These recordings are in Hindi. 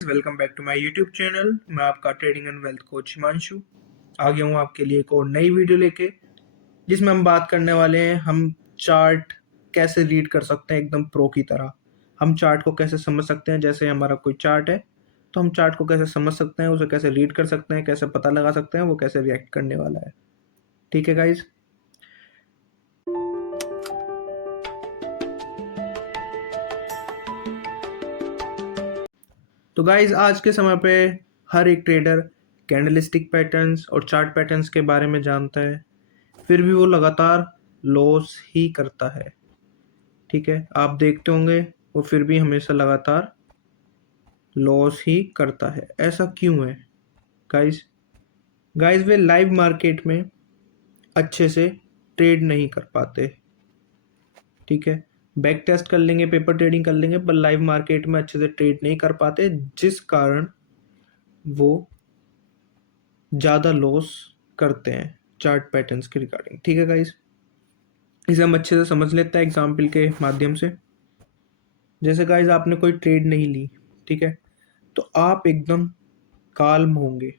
Welcome back to my YouTube channel. मैं आपका trading and wealth coach Himanshu आ गया हूँ आपके लिए एक और नई वीडियो लेके, जिसमें हम बात करने वाले हैं हम चार्ट कैसे रीड कर सकते हैं एकदम प्रो की तरह। हम चार्ट को कैसे समझ सकते हैं, जैसे हमारा कोई चार्ट है तो हम चार्ट को कैसे समझ सकते हैं, उसे कैसे रीड कर सकते हैं, कैसे पता लगा सकते हैं वो कैसे रिएक्ट करने वाला है। ठीक है गाइज। तो गाइज आज के समय पे हर एक ट्रेडर कैंडलस्टिक पैटर्न्स और चार्ट पैटर्न्स के बारे में जानता है, फिर भी वो लगातार लॉस ही करता है। ठीक है, आप देखते होंगे वो फिर भी हमेशा लगातार लॉस ही करता है। ऐसा क्यों है गाइस? गाइस वे लाइव मार्केट में अच्छे से ट्रेड नहीं कर पाते। ठीक है, बैक टेस्ट कर लेंगे, पेपर ट्रेडिंग कर लेंगे, पर लाइव मार्केट में अच्छे से ट्रेड नहीं कर पाते, जिस कारण वो ज़्यादा लॉस करते हैं चार्ट पैटर्न्स के रिगार्डिंग। ठीक है गाइस, इसे हम अच्छे से समझ लेते हैं एग्जाम्पल के माध्यम से। जैसे गाइज आपने कोई ट्रेड नहीं ली, ठीक है, तो आप एकदम काल्म होंगे।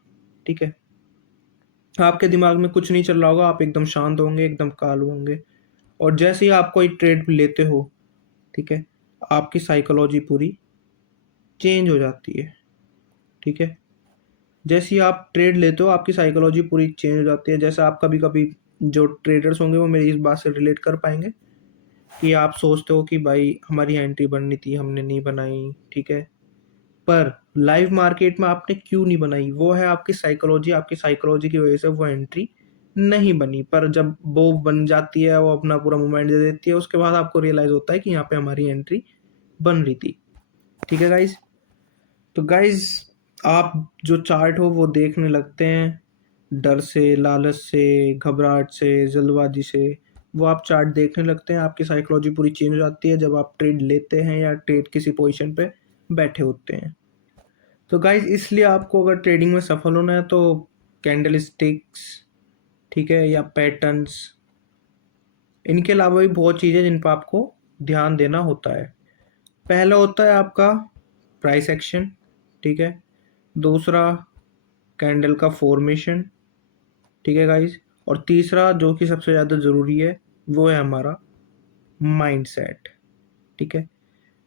ठीक है, आपके दिमाग में कुछ नहीं चल रहा होगा, आप एकदम शांत होंगे, एकदम काल्म होंगे। और जैसे ही आप कोई ट्रेड लेते हो, ठीक है, आपकी साइकोलॉजी पूरी चेंज हो जाती है। ठीक है, जैसे ही आप ट्रेड लेते हो आपकी साइकोलॉजी पूरी चेंज हो जाती है। जैसे आप कभी कभी, जो ट्रेडर्स होंगे वो मेरी इस बात से रिलेट कर पाएंगे कि आप सोचते हो कि भाई हमारी एंट्री बननी थी, हमने नहीं बनाई। ठीक है, पर लाइव मार्केट में आपने क्यों नहीं बनाई, वो है आपकी साइकोलॉजी की वजह से वो एंट्री नहीं बनी। पर जब वो बन जाती है, वो अपना पूरा मूवमेंट दे देती है, उसके बाद आपको रियलाइज होता है कि यहाँ पे हमारी एंट्री बन रही थी। ठीक है गाइज, तो गाइज आप जो चार्ट हो वो देखने लगते हैं डर से, लालच से, घबराहट से, जल्दबाजी से। वो आप चार्ट देखने लगते हैं, आपकी साइकोलॉजी पूरी चेंज हो जाती है जब आप ट्रेड लेते हैं या ट्रेड किसी पोजीशन पे बैठे होते हैं। तो गाइज इसलिए आपको अगर ट्रेडिंग में सफल होना है तो कैंडल स्टिक्स, ठीक है, या पैटर्न्स, इनके अलावा भी बहुत चीज़ें जिन पर आपको ध्यान देना होता है। पहला होता है आपका प्राइस एक्शन। ठीक है, दूसरा कैंडल का फॉर्मेशन। ठीक है गाइज, और तीसरा जो कि सबसे ज़्यादा ज़रूरी है वो है हमारा माइंडसेट। ठीक है,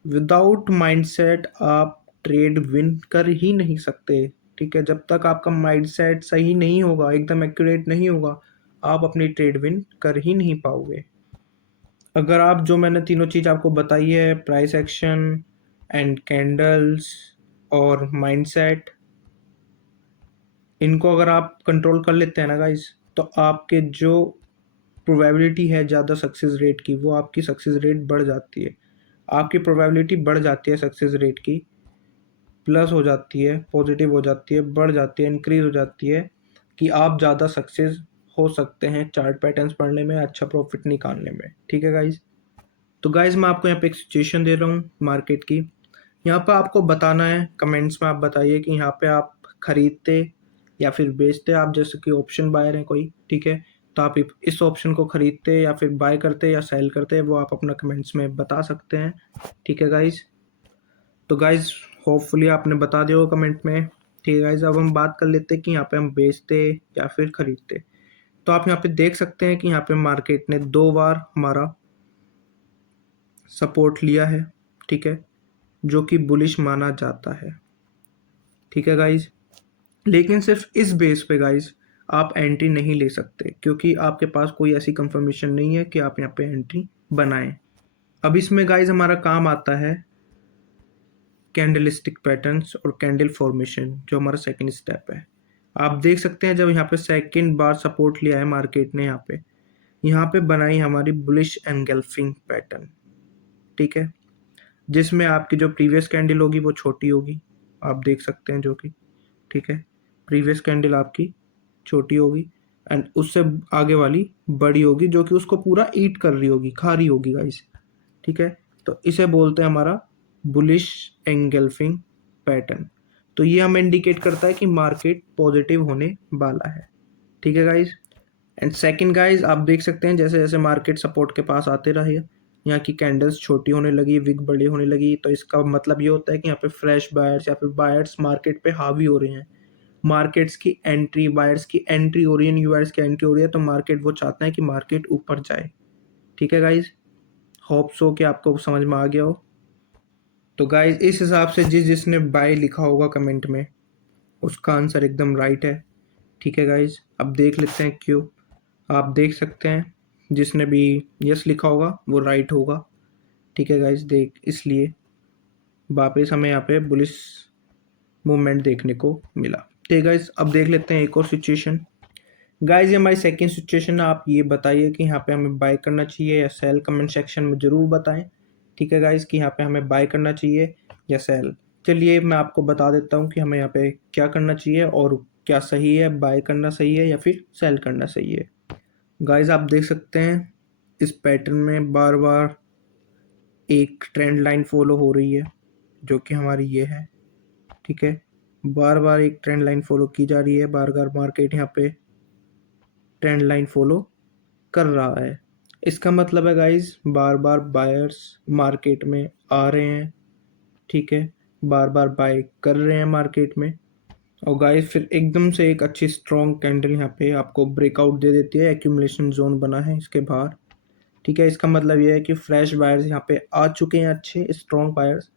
विदाउट माइंडसेट आप ट्रेड विन कर ही नहीं सकते। ठीक है, जब तक आपका माइंडसेट सही नहीं होगा, एकदम एक्यूरेट नहीं होगा, आप अपनी ट्रेड विन कर ही नहीं पाओगे। अगर आप, जो मैंने तीनों चीज़ आपको बताई है, प्राइस एक्शन एंड कैंडल्स और माइंडसेट, इनको अगर आप कंट्रोल कर लेते हैं ना गाइस, तो आपके जो प्रोबेबिलिटी है ज़्यादा सक्सेस रेट की, वो आपकी सक्सेस रेट बढ़ जाती है। आपकी प्रोबेबिलिटी बढ़ जाती है सक्सेस रेट की, प्लस हो जाती है, पॉजिटिव हो जाती है, बढ़ जाती है, इंक्रीज हो जाती है, कि आप ज़्यादा सक्सेस हो सकते हैं चार्ट पैटर्न्स पढ़ने में, अच्छा प्रॉफिट निकालने में। ठीक है गाइज, तो गाइज मैं आपको यहाँ पे एक सिचुएशन दे रहा हूँ मार्केट की। यहाँ पे आपको बताना है, कमेंट्स में आप बताइए कि यहाँ पे आप खरीदते या फिर बेचते। आप जैसे कि ऑप्शन बायर हैं कोई, ठीक है, तो आप इस ऑप्शन को खरीदते या फिर बाय करते या सेल करते, वो आप अपना कमेंट्स में बता सकते हैं। ठीक है गाइज, तो गाइज होपफुली आपने बता दिया होगा कमेंट में। ठीक है गाइज, अब हम बात कर लेते हैं कि यहाँ पे हम बेचते या फिर खरीदते। तो आप यहाँ पे देख सकते हैं कि यहाँ पे मार्केट ने 2 बार हमारा सपोर्ट लिया है। ठीक है, जो कि बुलिश माना जाता है। ठीक है गाइज, लेकिन सिर्फ इस बेस पे गाइज आप एंट्री नहीं ले सकते, क्योंकि आपके पास कोई ऐसी कंफर्मेशन नहीं है कि आप यहाँ पे एंट्री बनाएं। अब इसमें गाइज हमारा काम आता है कैंडलस्टिक पैटर्न्स और कैंडल फॉर्मेशन, जो हमारा सेकंड स्टेप है। आप देख सकते हैं जब यहाँ पे सेकंड बार सपोर्ट लिया है मार्केट ने, यहाँ पे बनाई हमारी बुलिश एंगल्फिंग पैटर्न। ठीक है, जिसमें आपकी जो प्रीवियस कैंडल होगी वो छोटी होगी, आप देख सकते हैं, जो कि, ठीक है, प्रीवियस कैंडल आपकी छोटी होगी एंड उससे आगे वाली बड़ी होगी, जो कि उसको पूरा ईट कर रही होगी, खा रही होगी गाइस। ठीक है, तो इसे बोलते हैं हमारा बुलिश एंगल्फिंग पैटर्न। तो ये हमें इंडिकेट करता है कि मार्केट पॉजिटिव होने वाला है। ठीक है गाइस, एंड सेकंड गाइस आप देख सकते हैं जैसे जैसे मार्केट सपोर्ट के पास आते रहे, यहाँ की कैंडल्स छोटी होने लगी, विक बड़ी होने लगी, तो इसका मतलब ये होता है कि यहाँ पे फ्रेश बायर्स या फिर बायर्स मार्केट पे हावी हो रहे हैं। मार्केट्स की एंट्री, बायर्स की एंट्री हो रही है, न्यू बायर्स की एंट्री हो रही है, तो मार्केट वो चाहता है कि मार्केट ऊपर जाए। ठीक है गाइज, होप सो कि आपको समझ में आ गया हो। तो गाइज इस हिसाब से जिसने बाय लिखा होगा कमेंट में, उसका आंसर एकदम राइट है। ठीक है गाइज, अब देख लेते हैं क्यों। आप देख सकते हैं जिसने भी यस लिखा होगा वो राइट होगा। ठीक है गाइज, देख इसलिए वापस हमें यहाँ पे बुलिश मूवमेंट देखने को मिला। ठीक है गाइज, अब देख लेते हैं एक और सिचुएशन। गाइज ये हमारी सेकंड सिचुएशन है। आप ये बताइए कि यहाँ पे हमें बाय करना चाहिए या सेल, कमेंट सेक्शन में ज़रूर बताएं। ठीक है गाइज, कि यहाँ पे हमें बाय करना चाहिए या सेल। चलिए मैं आपको बता देता हूँ कि हमें यहाँ पे क्या करना चाहिए और क्या सही है, बाय करना सही है या फिर सेल करना सही है। गाइज आप देख सकते हैं इस पैटर्न में बार बार एक ट्रेंड लाइन फॉलो हो रही है, जो कि हमारी ये है। ठीक है, बार बार एक ट्रेंड लाइन फॉलो की जा रही है, बार बार मार्केट यहाँ पे ट्रेंड लाइन फॉलो कर रहा है। इसका मतलब है गाइज बार बार बायर्स मार्केट में आ रहे हैं। ठीक है, बार बार बाय कर रहे हैं मार्केट में, और गाइस फिर एकदम से एक अच्छी स्ट्रॉन्ग कैंडल यहाँ पे आपको ब्रेकआउट दे देती है। एक्यूमुलेशन जोन बना है इसके बाहर। ठीक है, इसका मतलब ये है कि फ्रेश बायर्स यहाँ पे आ चुके हैं, अच्छे स्ट्रॉन्ग बायर्स,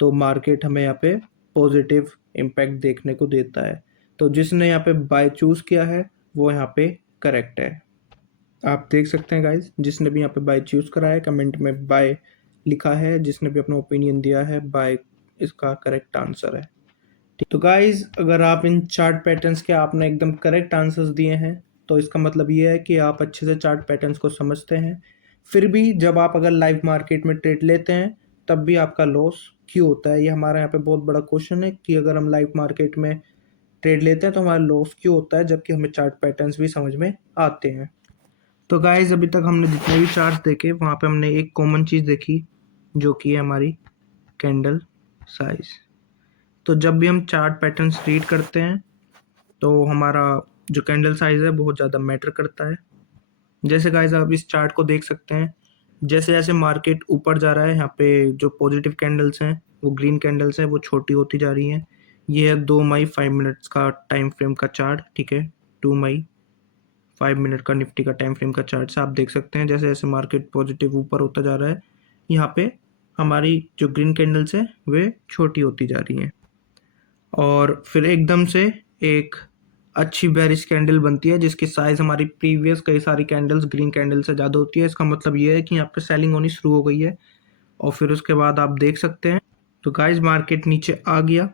तो मार्केट हमें यहाँ पे पॉजिटिव इम्पैक्ट देखने को देता है। तो जिसने यहाँ पे बाय चूज़ किया है वो यहाँ पे करेक्ट है। आप देख सकते हैं गाइज, जिसने भी यहाँ पे बाय चूज़ करा है कमेंट में बाय लिखा है, जिसने भी अपना ओपिनियन दिया है बाय इसका करेक्ट आंसर है। तो गाइज अगर आप इन चार्ट पैटर्न्स के आपने एकदम करेक्ट आंसर्स दिए हैं, तो इसका मतलब ये है कि आप अच्छे से चार्ट पैटर्न्स को समझते हैं। फिर भी जब आप अगर लाइव मार्केट में ट्रेड लेते हैं तब भी आपका लॉस क्यों होता है, ये हमारा यहाँ पे बहुत बड़ा क्वेश्चन है कि अगर हम लाइव मार्केट में ट्रेड लेते हैं तो हमारा लॉस क्यों होता है, जबकि हमें चार्ट पैटर्न्स भी समझ में आते हैं। तो गाइज अभी तक हमने जितने भी चार्ट्स देखे वहाँ पे हमने एक कॉमन चीज़ देखी, जो कि है हमारी कैंडल साइज। तो जब भी हम चार्ट पैटर्न्स रीड करते हैं तो हमारा जो कैंडल साइज है बहुत ज़्यादा मैटर करता है। जैसे गाइस आप इस चार्ट को देख सकते हैं, जैसे जैसे मार्केट ऊपर जा रहा है यहाँ पे जो पॉजिटिव कैंडल्स हैं, वो ग्रीन कैंडल्स हैं, वो छोटी होती जा रही हैं। ये है 2 मई 5 मिनट्स का टाइम फ्रेम का चार्ट। ठीक है, 2 मई 5 मिनट का निफ्टी का टाइम फ्रेम का चार्ट से आप देख सकते हैं जैसे जैसे मार्केट पॉजिटिव ऊपर होता जा रहा है, यहाँ पे हमारी जो ग्रीन कैंडल्स हैं वे छोटी होती जा रही हैं, और फिर एकदम से एक अच्छी बेरिश कैंडल बनती है जिसकी साइज हमारी प्रीवियस कई सारी कैंडल्स ग्रीन कैंडल से ज़्यादा होती है। इसका मतलब ये है कि यहाँ पे सेलिंग होनी शुरू हो गई है, और फिर उसके बाद आप देख सकते हैं तो गाइस मार्केट नीचे आ गया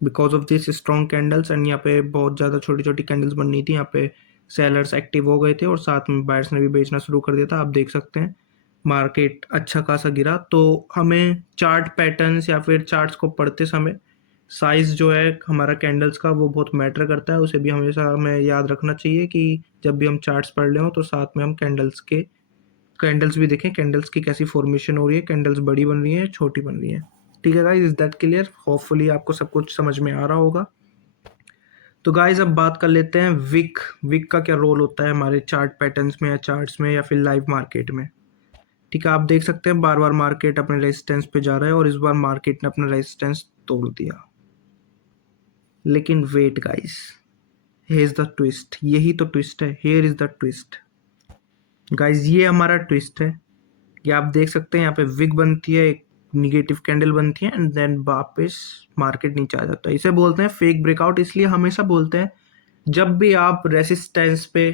because of this strong candles, and यहाँ पे बहुत ज़्यादा छोटी छोटी कैंडल्स बन रही थी। यहाँ पे सेलर्स एक्टिव हो गए थे और साथ में बायर्स ने भी बेचना शुरू कर दिया था। आप देख सकते हैं मार्केट अच्छा खासा गिरा। तो हमें चार्ट पैटर्न्स या फिर चार्ट्स को पढ़ते समय साइज़ जो है हमारा कैंडल्स का वो बहुत मैटर करता है, उसे भी हमेशा हमें याद रखना चाहिए कि जब भी हम चार्ट्स पढ़ रहे हो तो साथ में हम कैंडल्स भी देखें, कैंडल्स की कैसी फॉर्मेशन हो रही है, कैंडल्स बड़ी बन रही है छोटी बन रही है। ठीक है guys, is that clear? Hopefully आपको सब कुछ समझ में आ रहा होगा। तो गाइज अब बात कर लेते हैं विक। विक का क्या रोल होता है हमारे चार्ट पैटर्न्स में या चार्ट्स में या फिर लाइव मार्केट में। ठीक है, आप देख सकते हैं बार बार मार्केट अपने रेजिस्टेंस पे जा रहा है और इस बार मार्केट ने अपना रेजिस्टेंस तोड़ दिया। लेकिन wait guys, here is the twist. यही तो ट्विस्ट है, here is the twist guys, ये हमारा ट्विस्ट है। ये आप देख सकते हैं यहाँ पे विक बनती है, एक निगेटिव कैंडल बनती है, एंड देन वापस मार्केट नीचे आ जाता है। इसे बोलते हैं फेक ब्रेकआउट। इसलिए हमेशा बोलते हैं जब भी आप रेसिस्टेंस पे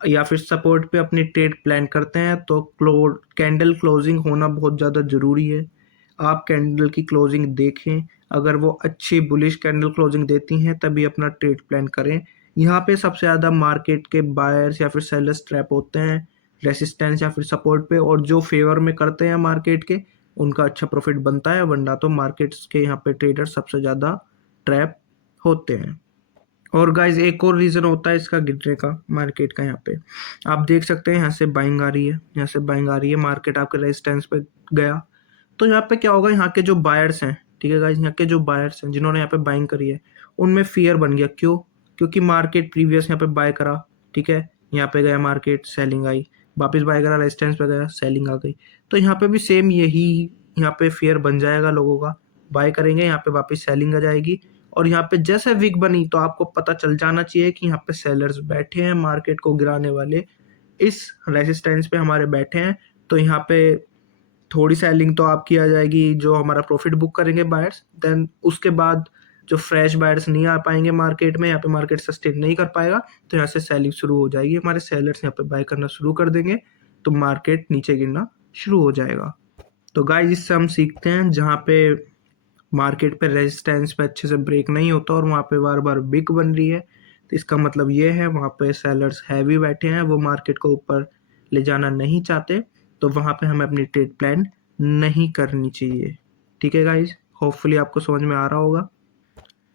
या फिर सपोर्ट पे अपनी ट्रेड प्लान करते हैं तो कैंडल क्लोजिंग होना बहुत ज़्यादा ज़रूरी है। आप कैंडल की क्लोजिंग देखें, अगर वो अच्छी बुलिश कैंडल क्लोजिंग देती हैं तभी अपना ट्रेड प्लान करें। यहाँ पे सबसे ज़्यादा मार्केट के बायर्स या फिर सेलर्स ट्रैप होते हैं रेसिस्टेंस या फिर सपोर्ट पे, और जो फेवर में करते हैं मार्केट के उनका अच्छा प्रॉफिट बनता है, वरना तो मार्केट्स के यहाँ पे ट्रेडर सबसे ज़्यादा ट्रैप होते हैं। और गाइज एक और रीज़न होता है इसका गिरने का मार्केट का। यहाँ पे आप देख सकते हैं यहाँ से बाइंग आ रही है, यहाँ से बाइंग आ रही है, मार्केट आपके रेजिस्टेंस पे गया, तो यहाँ पे क्या होगा, यहाँ के जो बायर्स हैं, ठीक है गाइज, यहाँ के जो बायर्स हैं जिन्होंने यहाँ पे बाइंग करी है उनमें फियर बन गया। क्यों? क्योंकि मार्केट प्रीवियस यहाँ पे बाय करा, ठीक है, यहाँ पे गया मार्केट, सेलिंग आई, वापस बाय करा, रेजिस्टेंस पे गया, सेलिंग आ गई। तो यहाँ पे भी सेम यही यहाँ पे फेयर बन जाएगा, लोगों का बाय करेंगे, यहाँ पे वापस सेलिंग आ जाएगी। और यहाँ पे जैसे विक बनी तो आपको पता चल जाना चाहिए कि यहाँ पे सेलर्स बैठे हैं, मार्केट को गिराने वाले इस रेजिस्टेंस पे हमारे बैठे हैं। तो यहाँ पे थोड़ी सेलिंग तो आपकी आ जाएगी, जो हमारा प्रॉफिट बुक करेंगे बायर्स। देन उसके बाद जो फ्रेश बायर्स नहीं आ पाएंगे मार्केट में, यहाँ पे मार्केट सस्टेन नहीं कर पाएगा, तो यहाँ से सेलिंग शुरू हो जाएगी, हमारे सेलर्स यहाँ पे बाय करना शुरू कर देंगे, तो मार्केट नीचे गिरना शुरू हो जाएगा। तो गाइस इससे हम सीखते हैं जहाँ पे मार्केट पे रेजिस्टेंस पे अच्छे से ब्रेक नहीं होता और वहाँ पे बार बार बिग बन रही है, तो इसका मतलब ये है वहाँ पे सेलर्स हैवी बैठे हैं, वो मार्केट को ऊपर ले जाना नहीं चाहते, तो वहाँ पे हमें अपनी ट्रेड प्लान नहीं करनी चाहिए। ठीक है गाइज, होपफुली आपको समझ में आ रहा होगा।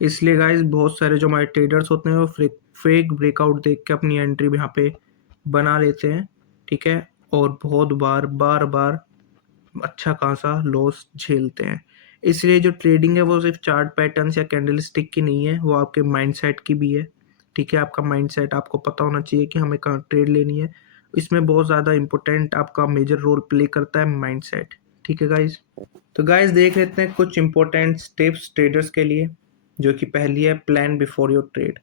इसलिए गाइज बहुत सारे जो हमारे ट्रेडर्स होते हैं वो फेक ब्रेकआउट देख के अपनी एंट्री यहाँ पे बना लेते हैं, ठीक है, और बहुत बार बार अच्छा खासा लॉस झेलते हैं। इसलिए जो ट्रेडिंग है वो सिर्फ चार्ट पैटर्न्स या कैंडल स्टिक की नहीं है, वो आपके माइंडसेट की भी है। ठीक है, आपका माइंडसेट, आपको पता होना चाहिए कि हमें कहाँ ट्रेड लेनी है। इसमें बहुत ज़्यादा इंपॉर्टेंट आपका मेजर रोल प्ले करता है माइंडसेट। ठीक है गाइज, तो गाइज देख लेते हैं कुछ इंपॉर्टेंट स्टेप्स ट्रेडर्स के लिए, जो कि पहली है plan before your trade.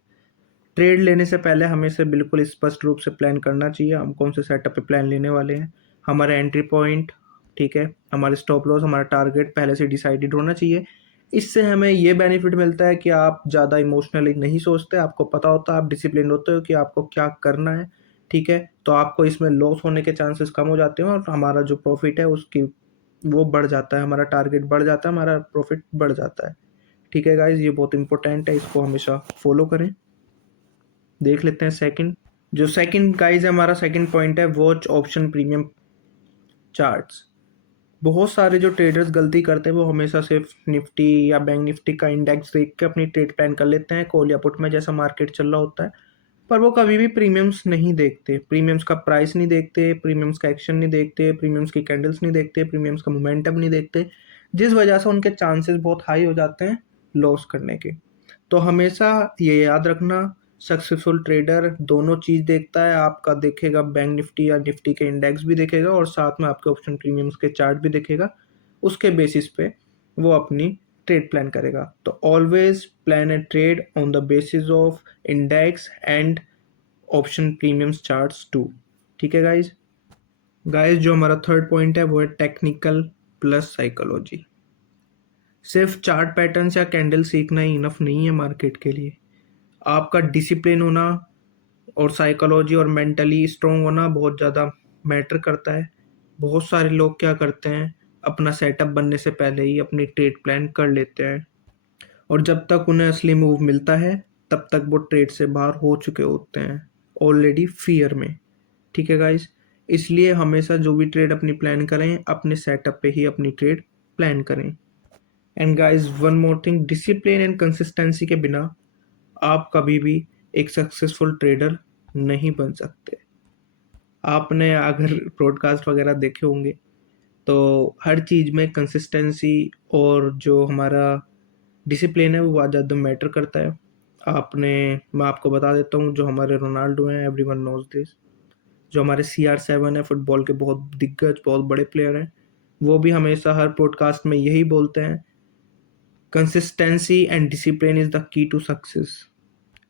Trade लेने से पहले हमें से बिल्कुल स्पष्ट रूप से प्लान करना चाहिए हम कौन से सेटअप पे प्लान लेने वाले हैं, हमारा एंट्री पॉइंट, ठीक है, हमारे स्टॉप लॉस, हमारा टारगेट पहले से डिसाइडेड होना चाहिए। इससे हमें ये बेनिफिट मिलता है कि आप ज़्यादा इमोशनली नहीं सोचते, आपको पता होता है, आप डिसिप्लिन होते हो कि आपको क्या करना है। ठीक है, तो आपको इसमें लॉस होने के चांसेस कम हो जाते हैं और हमारा जो प्रॉफिट है उसकी वो बढ़ जाता है, हमारा टारगेट बढ़ जाता है, हमारा प्रॉफिट बढ़ जाता है। ठीक है गाइज, ये बहुत इंपॉर्टेंट है, इसको हमेशा फॉलो करें। देख लेते हैं सेकंड, जो सेकंड गाइज है, हमारा सेकंड पॉइंट है वॉच ऑप्शन प्रीमियम चार्ट्स। बहुत सारे जो ट्रेडर्स गलती करते हैं वो हमेशा सिर्फ निफ्टी या बैंक निफ्टी का इंडेक्स देख के अपनी ट्रेड प्लान कर लेते हैं कॉल या पुट में, जैसा मार्केट चल रहा होता है, पर वो कभी भी प्रीमियम्स नहीं देखते, प्रीमियम्स का प्राइस नहीं देखते, प्रीमियम्स का एक्शन नहीं देखते, प्रीमियम्स की कैंडल्स नहीं देखते, प्रीमियम्स का मोमेंटम नहीं देखते, जिस वजह से उनके चांसेस बहुत हाई हो जाते हैं लॉस करने के। तो हमेशा ये याद रखना, सक्सेसफुल ट्रेडर दोनों चीज़ देखता है, आपका देखेगा बैंक निफ्टी या निफ्टी के इंडेक्स भी देखेगा और साथ में आपके ऑप्शन प्रीमियम्स के चार्ट भी देखेगा, उसके बेसिस पे वो अपनी ट्रेड प्लान करेगा। तो always plan a trade on the basis of index and option premiums charts too. ठीक है गाइज, जो हमारा थर्ड पॉइंट है वो है टेक्निकल प्लस साइकोलॉजी। सिर्फ चार्ट पैटर्न्स या कैंडल सीखना ही इनफ नहीं है मार्केट के लिए, आपका डिसिप्लिन होना और साइकोलॉजी और मेंटली स्ट्रॉन्ग होना बहुत ज़्यादा मैटर करता है। बहुत सारे लोग क्या करते हैं, अपना सेटअप बनने से पहले ही अपनी ट्रेड प्लान कर लेते हैं और जब तक उन्हें असली मूव मिलता है तब तक वो ट्रेड से बाहर हो चुके होते हैं ऑलरेडी फियर में। ठीक है गाइस, इसलिए हमेशा जो भी ट्रेड अपनी प्लान करें अपने सेटअप पे ही अपनी ट्रेड प्लान करें। And guys one more thing, discipline and consistency के बिना आप कभी भी एक सक्सेसफुल ट्रेडर नहीं बन सकते। आपने अगर ब्रॉडकास्ट वगैरह देखे होंगे तो हर चीज़ में कंसिस्टेंसी और जो हमारा डिसिप्लिन है वो बहुत ज़्यादा मैटर करता है। मैं आपको बता देता हूँ, जो हमारे रोनाल्डो हैं, एवरीवन नोज दिस, जो हमारे CR7 है, फुटबॉल के बहुत दिग्गज बहुत बड़े प्लेयर हैं, वो भी हमेशा हर पॉडकास्ट में यही बोलते हैं, consistency and discipline is the key to success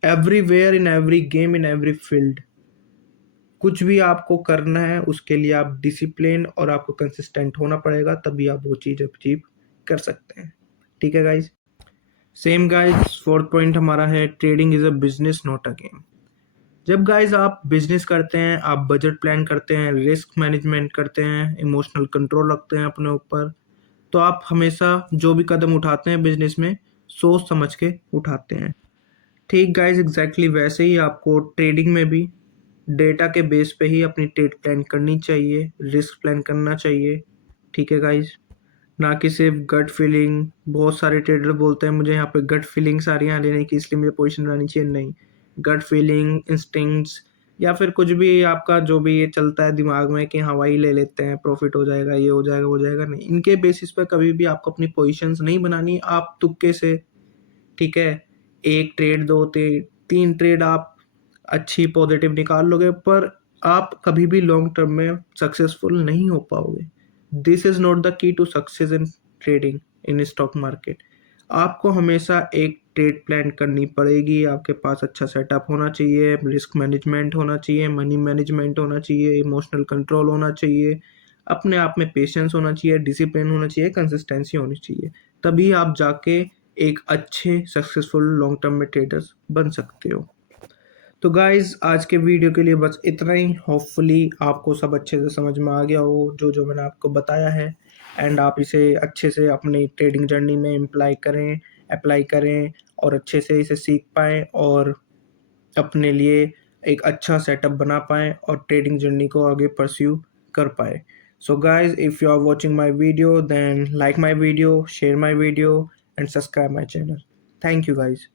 everywhere, in every game, in every field. कुछ भी आपको करना है उसके लिए आप डिसिप्लिन और आपको कंसिस्टेंट होना पड़ेगा, तभी आप वो चीज़ अचीव कर सकते हैं। ठीक है guys, same guys fourth point हमारा है trading is a business not a game. जब गाइज आप बिजनेस करते हैं, आप बजट प्लान करते हैं, रिस्क मैनेजमेंट करते हैं, इमोशनल कंट्रोल रखते हैं अपने ऊपर, तो आप हमेशा जो भी कदम उठाते हैं बिजनेस में सोच समझ के उठाते हैं। ठीक गाइज, एग्जैक्टली वैसे ही आपको ट्रेडिंग में भी डेटा के बेस पे ही अपनी ट्रेड प्लान करनी चाहिए, रिस्क प्लान करना चाहिए। ठीक है गाइज, ना कि सिर्फ गट फीलिंग। बहुत सारे ट्रेडर बोलते हैं मुझे यहाँ पे गट फीलिंग्स आ रही हैं लेने की, इसलिए मुझे पोजीशन बनानी चाहिए। नहीं, गट फीलिंग, इंस्टिंक्ट्स या फिर कुछ भी आपका जो भी ये चलता है दिमाग में कि हाँ वही ले लेते हैं, प्रॉफिट हो जाएगा, ये हो जाएगा, वो हो जाएगा, नहीं, इनके बेसिस पे कभी भी आपको अपनी पोजीशंस नहीं बनानी। आप तुक्के से, ठीक है, एक ट्रेड, दो तीन ट्रेड आप अच्छी पॉजिटिव निकाल लोगे, पर आप कभी भी लॉन्ग टर्म में सक्सेसफुल नहीं हो पाओगे। This is not the key to success in trading in stock market. आपको हमेशा एक ट्रेड प्लान करनी पड़ेगी, आपके पास अच्छा सेटअप होना चाहिए, रिस्क मैनेजमेंट होना चाहिए, मनी मैनेजमेंट होना चाहिए, इमोशनल कंट्रोल होना चाहिए, अपने आप में पेशेंस होना चाहिए, डिसिप्लिन होना चाहिए, कंसिस्टेंसी होनी चाहिए। तभी आप जाके एक अच्छे सक्सेसफुल लॉन्ग टर्म में ट्रेडर्स बन सकते हो। तो गाइज आज के वीडियो के लिए बस इतना ही। होपफुली आपको सब अच्छे से समझ में आ गया हो जो जो मैंने आपको बताया है, एंड आप इसे अच्छे से अपनी ट्रेडिंग जर्नी में अप्लाई करें और अच्छे से इसे सीख पाएँ और अपने लिए एक अच्छा सेटअप बना पाएँ और ट्रेडिंग जर्नी को आगे परस्यू कर पाएँ। So guys if you are watching my video then like my video, share my video and subscribe my channel. Thank you guys.